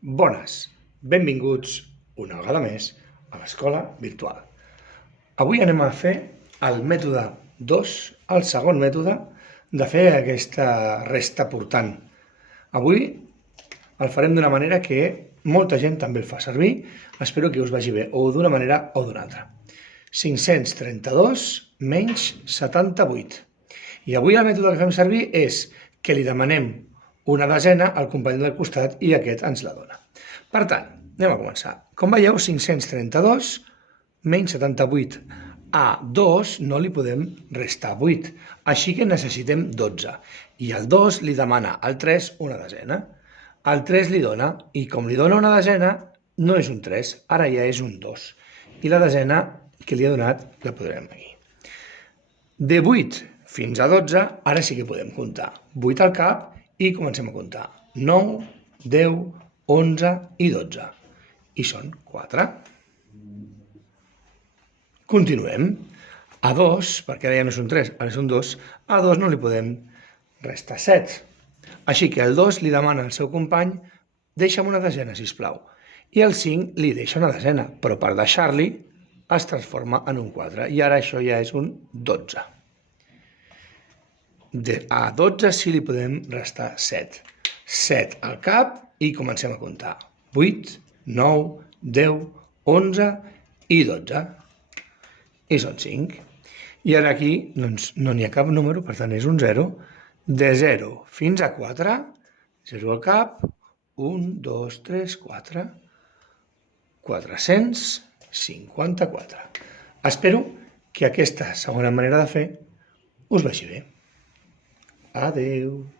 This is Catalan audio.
Bones, benvinguts una vegada més a l'escola virtual. Avui anem a fer el mètode 2, el segon mètode de fer aquesta resta portant. Avui el farem d'una manera que molta gent també el fa servir, espero que us vagi bé, o d'una manera o d'una altra. 532 menys 78. I avui el mètode que fem servir és que li demanem una desena al company del costat i aquest ens la dona. Per tant, anem a començar. Com veieu, 532 menys 78. A 2 no li podem restar 8, així que necessitem 12. I el 2 li demana al 3 una desena. El 3 li dona, i com li dona una desena, no és un 3, ara ja és un 2. I la desena que li ha donat la podrem aquí. De 8 fins a 12, ara sí que podem comptar. 8 al cap i comencem a comptar. 9, 10, 11 i 12. I són 4. Continuem. A 2, perquè ara ja no és un 3, ara és un 2, a 2 no li podem restar 7. Així que el 2 li demana al seu company deixa'm una desena, sisplau. I el 5 li deixa una desena, però per deixar-li es transforma en un 4. I ara això ja és un 12. A 12 sí li podem restar 7. 7 al cap i comencem a comptar. 8, 9, 10, 11 i 12. I són 5. I ara aquí doncs, no n'hi ha cap número, per tant és un 0. De 0 fins a 4, 0 al cap, 1, 2, 3, 4, 454. Espero que aquesta segona manera de fer us vagi bé. Adeu.